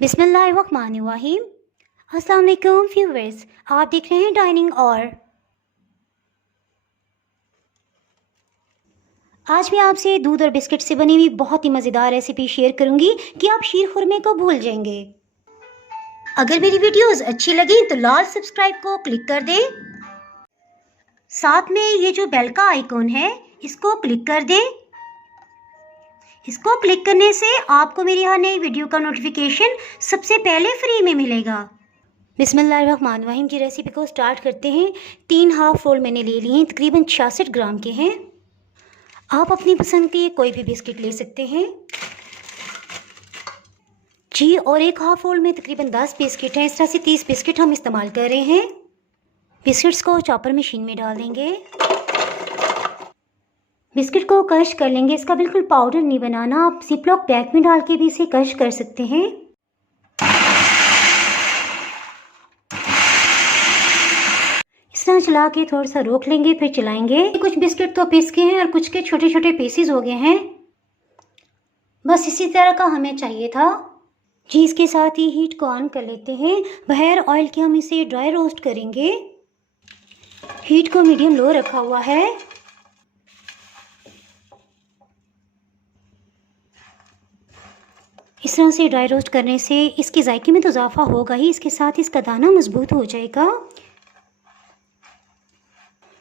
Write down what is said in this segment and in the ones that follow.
बिस्मिल्लाहिर्रहमानिर्रहीम। अस्सलाम वालेकुम व्यूअर्स, आप देख रहे हैं डाइनिंग और आज मैं आपसे दूध और बिस्किट से बनी हुई बहुत ही मज़ेदार रेसिपी शेयर करूंगी कि आप शीर खुरमे को भूल जाएंगे। अगर मेरी वीडियोस अच्छी लगी तो लाल सब्सक्राइब को क्लिक कर दें। साथ में ये जो बेल का आइकॉन है इसको क्लिक कर दें। इसको क्लिक करने से आपको मेरी हर नई वीडियो का नोटिफिकेशन सबसे पहले फ्री में मिलेगा। बिस्मिल्लाहिर्रहमानिर्रहीम की रेसिपी को स्टार्ट करते हैं। 3 हाफ रोल मैंने ले लिए हैं, तकरीबन 66 ग्राम के हैं। आप अपनी पसंद के कोई भी बिस्किट ले सकते हैं जी। और 1 हाफ रोल में तकरीबन 10 बिस्किट हैं। इस तरह से 30 बिस्किट हम इस्तेमाल कर रहे हैं। बिस्किट्स को चॉपर मशीन में डाल देंगे। बिस्किट को क्रश कर लेंगे। इसका बिल्कुल पाउडर नहीं बनाना, आप जिपलॉक बैग में डाल के भी इसे क्रश कर सकते हैं। इस तरह चला के थोड़ा सा रोक लेंगे, फिर चलाएंगे। कुछ बिस्किट तो पिस गए हैं और कुछ के छोटे छोटे पीसेस हो गए हैं। बस इसी तरह का हमें चाहिए था जी। इसके साथ ही हीट को ऑन कर लेते हैं। बगैर ऑयल के हम इसे ड्राई रोस्ट करेंगे। हीट को मीडियम लो रखा हुआ है। इस तरह से ड्राई रोस्ट करने से इसके जायके में तो इजाफा होगा ही, इसके साथ इसका दाना मजबूत हो जाएगा।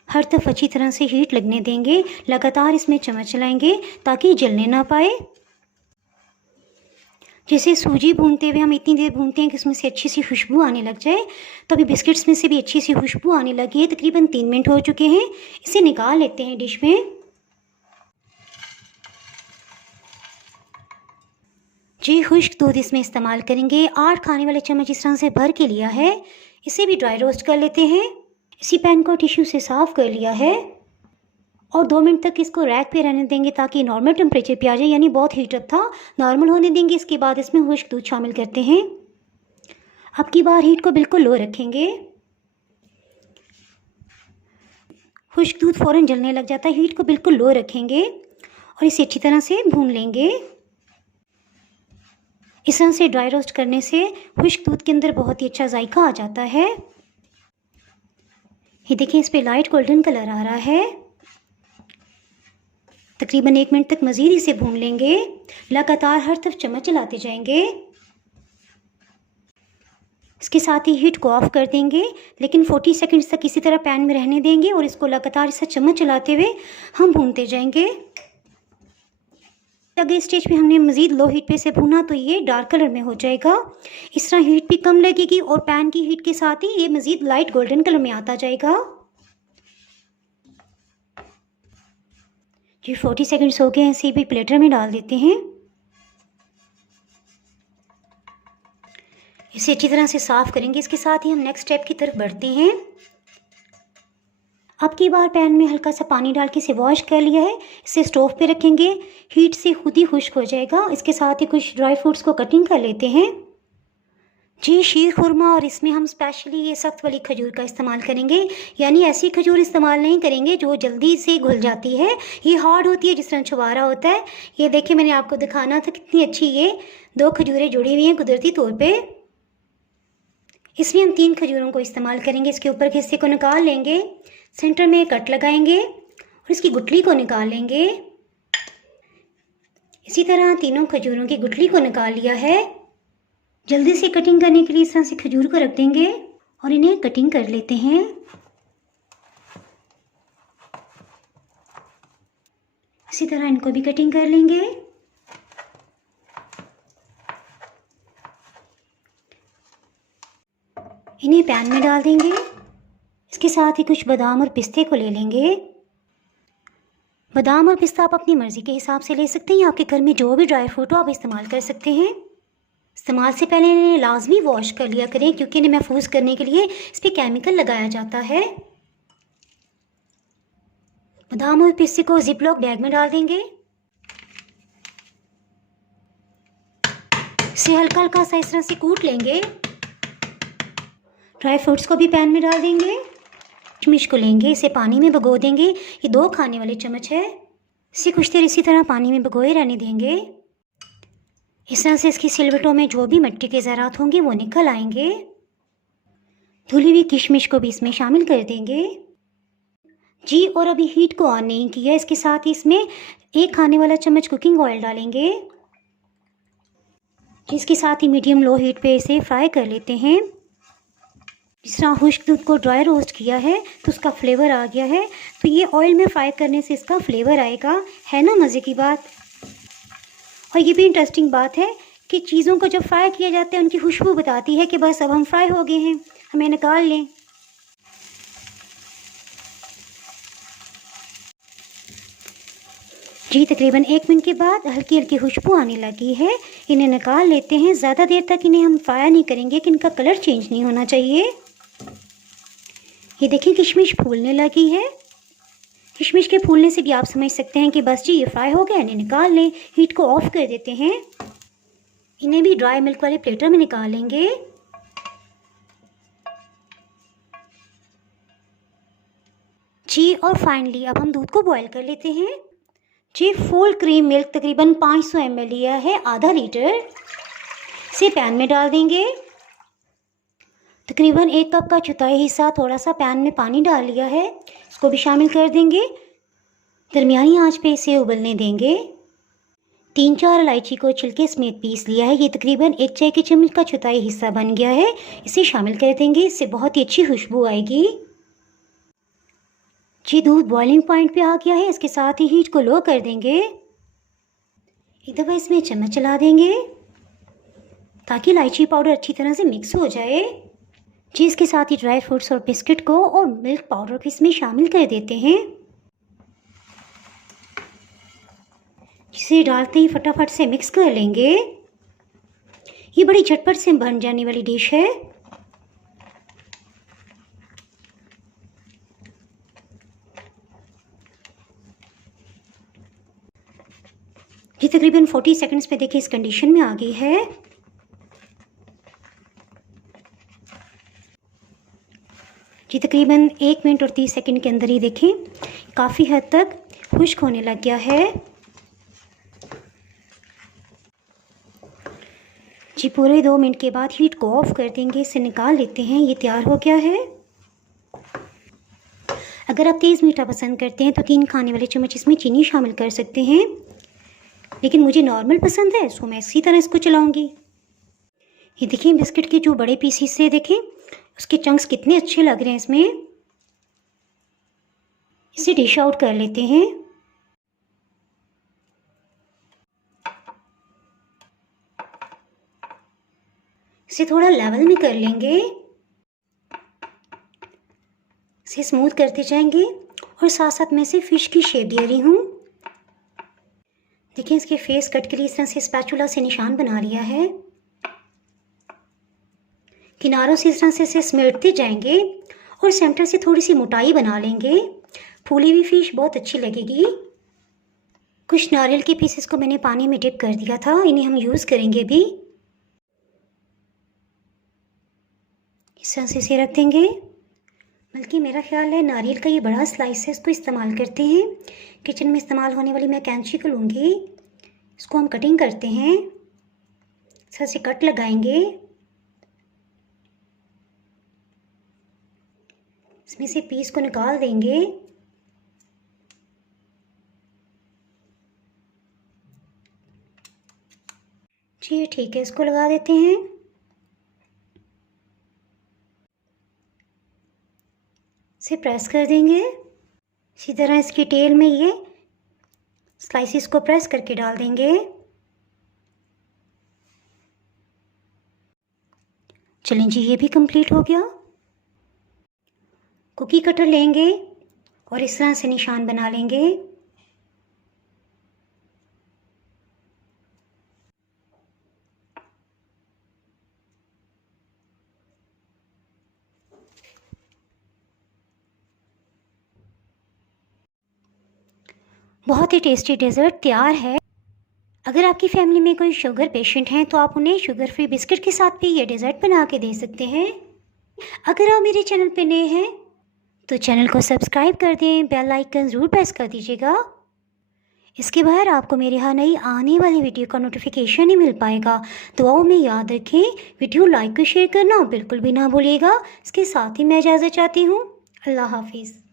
हर तरफ अच्छी तरह से हीट लगने देंगे। लगातार इसमें चम्मच चलाएंगे ताकि जलने ना पाए। जैसे सूजी भूनते हुए हम इतनी देर भूनते हैं कि इसमें से अच्छी सी खुशबू आने लग जाए, तो अभी बिस्किट्स में से भी अच्छी सी खुशबू आने लगी है। तकरीबन 3 मिनट हो चुके हैं। इसे निकाल लेते हैं डिश में जी। खुश्क दूध इसमें इस्तेमाल करेंगे। 8 खाने वाले चम्मच इस तरह से भर के लिया है। इसे भी ड्राई रोस्ट कर लेते हैं। इसी पैन को टिश्यू से साफ़ कर लिया है और 2 मिनट तक इसको रैक पे रहने देंगे ताकि नॉर्मल टेम्परेचर पे आ जाए, यानी बहुत हीटअप था, नॉर्मल होने देंगे। इसके बाद इसमें खुश्क दूध शामिल करते हैं। अब की बार हीट को बिल्कुल लो रखेंगे। खुश्क दूध फ़ौरन जलने लग जाता है। हीट को बिल्कुल लो रखेंगे और इसे अच्छी तरह से भून लेंगे। इस तरह से ड्राई रोस्ट करने से खुश्क दूध के अंदर बहुत ही अच्छा जायका आ जाता है। ये देखिए, इस पे लाइट गोल्डन कलर आ रहा है। तकरीबन 1 मिनट तक मज़ीद इसे भून लेंगे। लगातार हर तरफ चम्मच चलाते जाएंगे। इसके साथ ही हीट को ऑफ कर देंगे, लेकिन 40 सेकंड्स तक इसी तरह पैन में रहने देंगे और इसको लगातार इसे चम्मच चलाते हुए हम भूनते जाएंगे। अगर स्टेज पे हमने मज़ीद लो हीट पे से भुना तो ये डार्क कलर में हो जाएगा। इस तरह हीट भी कम लगेगी और पैन की हीट के साथ ही ये मज़ीद लाइट गोल्डन कलर में आता जाएगा जी। 40 सेकंड्स हो गए हैं। इसे भी प्लेटर में डाल देते हैं। इसे अच्छी तरह से साफ़ करेंगे। इसके साथ ही हम नेक्स्ट स्टेप की तरफ बढ़ते हैं। अब की बार पैन में हल्का सा पानी डाल के इसे वॉश कर लिया है। इसे स्टोव पे रखेंगे। हीट से खुद ही खुश्क हो जाएगा। इसके साथ ही कुछ ड्राई फ्रूट्स को कटिंग कर लेते हैं जी। शीर खुरमा, और इसमें हम स्पेशली ये सख्त वाली खजूर का इस्तेमाल करेंगे, यानी ऐसी खजूर इस्तेमाल नहीं करेंगे जो जल्दी से घुल जाती है। ये हार्ड होती है जिस तरह छुवारा होता है। ये देखिए, मैंने आपको दिखाना था कितनी अच्छी ये 2 खजूरें जुड़ी हुई हैं कुदरती तौर पर। इसमें हम 3 खजूरों को इस्तेमाल करेंगे। इसके ऊपर के हिस्से को निकाल लेंगे, सेंटर में कट लगाएंगे और इसकी गुठली को निकाल लेंगे। इसी तरह तीनों खजूरों की गुठली को निकाल लिया है। जल्दी से कटिंग करने के लिए इस तरह से खजूर को रख देंगे और इन्हें कटिंग कर लेते हैं। इसी तरह इनको भी कटिंग कर लेंगे। इन्हें पैन में डाल देंगे। इसके साथ ही कुछ बादाम और पिस्ते को ले लेंगे। बादाम और पिस्ता आप अपनी मर्ज़ी के हिसाब से ले सकते हैं, या आपके घर में जो भी ड्राई फ्रूट हो आप इस्तेमाल कर सकते हैं। इस्तेमाल से पहले इन्हें लाजमी वॉश कर लिया करें, क्योंकि इन्हें महफूज करने के लिए इस पर केमिकल लगाया जाता है। बादाम और पिस्ते को जिपलॉक बैग में डाल देंगे। इसे हल्का हल्का सा इस तरह से कूट लेंगे। ड्राई फ्रूट्स को भी पैन में डाल देंगे। किशमिश को लेंगे, इसे पानी में भिगो देंगे। ये 2 खाने वाले चम्मच है। इसे कुछ देर इसी तरह पानी में भिगोए रहने देंगे। इस तरह से इसकी सिलवटों में जो भी मिट्टी के ज़रात होंगे वो निकल आएंगे। धुली हुई किशमिश को भी इसमें शामिल कर देंगे जी। और अभी हीट को ऑन नहीं किया, इसके साथ ही इसमें 1 खाने वाला चम्मच कुकिंग ऑयल डालेंगे, जिसके साथ ही मीडियम लो हीट पे इसे फ्राई कर लेते हैं। जिस तरह खुश्क दूध को ड्राई रोस्ट किया है तो उसका फ्लेवर आ गया है, तो ये ऑयल में फ्राई करने से इसका फ्लेवर आएगा, है ना मज़े की बात। और ये भी इंटरेस्टिंग बात है कि चीज़ों को जब फ्राई किया जाता है उनकी खुशबू बताती है कि बस अब हम फ्राई हो गए हैं, हमें निकाल लें। जी तकरीबन 1 मिनट के बाद हल्की हल्की खुशबू आने लगी है, इन्हें निकाल लेते हैं। ज़्यादा देर तक इन्हें हम फ्राई नहीं करेंगे कि इनका कलर चेंज नहीं होना चाहिए। ये देखिए किशमिश फूलने लगी है। किशमिश के फूलने से भी आप समझ सकते हैं कि बस जी ये फ्राई हो गया, इन्हें निकाल लें। हीट को ऑफ कर देते हैं। इन्हें भी ड्राई मिल्क वाले प्लेटर में निकालेंगे। जी और फाइनली अब हम दूध को बॉईल कर लेते हैं। जी फुल क्रीम मिल्क तकरीबन 500 ml लिया है, आधा लीटर, इसे पैन में डाल देंगे। तकरीबन 1 कप का चौथाई हिस्सा थोड़ा सा पैन में पानी डाल लिया है, इसको भी शामिल कर देंगे। दरमियानी आंच पे इसे उबलने देंगे। 3-4 इलायची को छिलके समेत पीस लिया है, ये तकरीबन 1 चाय की चम्मच का चौथाई हिस्सा बन गया है, इसे शामिल कर देंगे। इससे बहुत ही अच्छी खुशबू आएगी। जी दूध बॉइलिंग पॉइंट पे आ गया है, इसके साथ ही हीट को लो कर देंगे। एक दफ़ा इसमें चम्मच चला देंगे ताकि इलायची पाउडर अच्छी तरह से मिक्स हो जाए। जी इसके साथ ही ड्राई फ्रूट्स और बिस्किट को और मिल्क पाउडर को इसमें शामिल कर देते हैं, जिसे डालते ही फटाफट से मिक्स कर लेंगे। ये बड़ी झटपट से बन जाने वाली डिश है। ये तकरीबन 40 सेकंड्स पे देखिए इस कंडीशन में आ गई है। जी तकरीबन 1 मिनट और 30 सेकंड के अंदर ही देखें काफ़ी हद तक खुश्क होने लग गया है। जी पूरे 2 मिनट के बाद हीट को ऑफ कर देंगे, इसे निकाल लेते हैं। ये तैयार हो गया है। अगर आप तेज़ मीठा पसंद करते हैं तो 3 खाने वाले चम्मच इसमें चीनी शामिल कर सकते हैं, लेकिन मुझे नॉर्मल पसंद है सो मैं इसी तरह इसको चलाऊंगी। ये देखिए बिस्किट के जो बड़े पीसीस से देखें उसके चंक्स कितने अच्छे लग रहे हैं इसमें। इसे डिश आउट कर लेते हैं। इसे थोड़ा लेवल में कर लेंगे, इसे स्मूथ करते जाएंगे और साथ साथ मैं इसे फिश की शेप दे रही हूँ। देखिए इसके फेस कट के लिए इस तरह से स्पैचुला से निशान बना लिया है। किनारों से इस तरह से इसे समेटते जाएंगे और सेंटर से थोड़ी सी मोटाई बना लेंगे। फूली हुई फिश बहुत अच्छी लगेगी। कुछ नारियल के पीसेस को मैंने पानी में डिप कर दिया था, इन्हें हम यूज़ करेंगे भी। इस तरह से इसे रख देंगे। बल्कि मेरा ख्याल है नारियल का ये बड़ा स्लाइस है, इसको इस्तेमाल करते हैं। किचन में इस्तेमाल होने वाली मैं कैंची को लूँगी, इसको हम कटिंग करते हैं। इस तरह से कट लगाएंगे, इसमें से पीस को निकाल देंगे। जी ठीक है, इसको लगा देते हैं। इसे प्रेस कर देंगे। इसी तरह इसकी टेल में ये स्लाइसिस को प्रेस करके डाल देंगे। चलें जी ये भी कंप्लीट हो गया। कुकी कटर लेंगे और इस तरह से निशान बना लेंगे। बहुत ही टेस्टी डेज़र्ट तैयार है। अगर आपकी फैमिली में कोई शुगर पेशेंट हैं तो आप उन्हें शुगर फ्री बिस्किट के साथ भी ये डेज़र्ट बना के दे सकते हैं। अगर आप मेरे चैनल पे नए हैं तो चैनल को सब्सक्राइब कर दें, बेल आइकन ज़रूर प्रेस कर दीजिएगा। इसके बाद आपको मेरे यहाँ नई आने वाली वीडियो का नोटिफिकेशन ही मिल पाएगा। दुआओं में याद रखें, वीडियो लाइक और शेयर करना बिल्कुल भी ना भूलिएगा। इसके साथ ही मैं इजाज़त चाहती हूँ। अल्लाह हाफिज़।